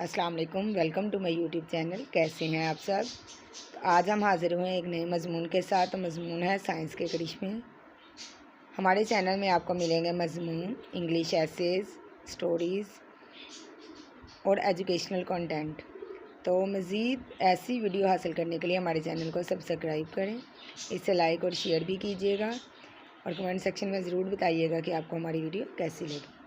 अस्सलाम वालेकुम, welcome to my YouTube channel. कैसे हैं आप सब? तो आज हम हाज़िर हुए एक नए मज़मून के साथ। मज़मून है साइंस के करिश्मे। हमारे चैनल में आपको मिलेंगे मज़मून, इंग्लिश एसेज, स्टोरीज़ और एजुकेशनल कंटेंट। तो मज़ीद ऐसी वीडियो हासिल करने के लिए हमारे चैनल को सब्सक्राइब करें, इसे लाइक और शेयर भी कीजिएगा और कमेंट सेक्शन में ज़रूर बताइएगा कि आपको हमारी वीडियो कैसी लगी।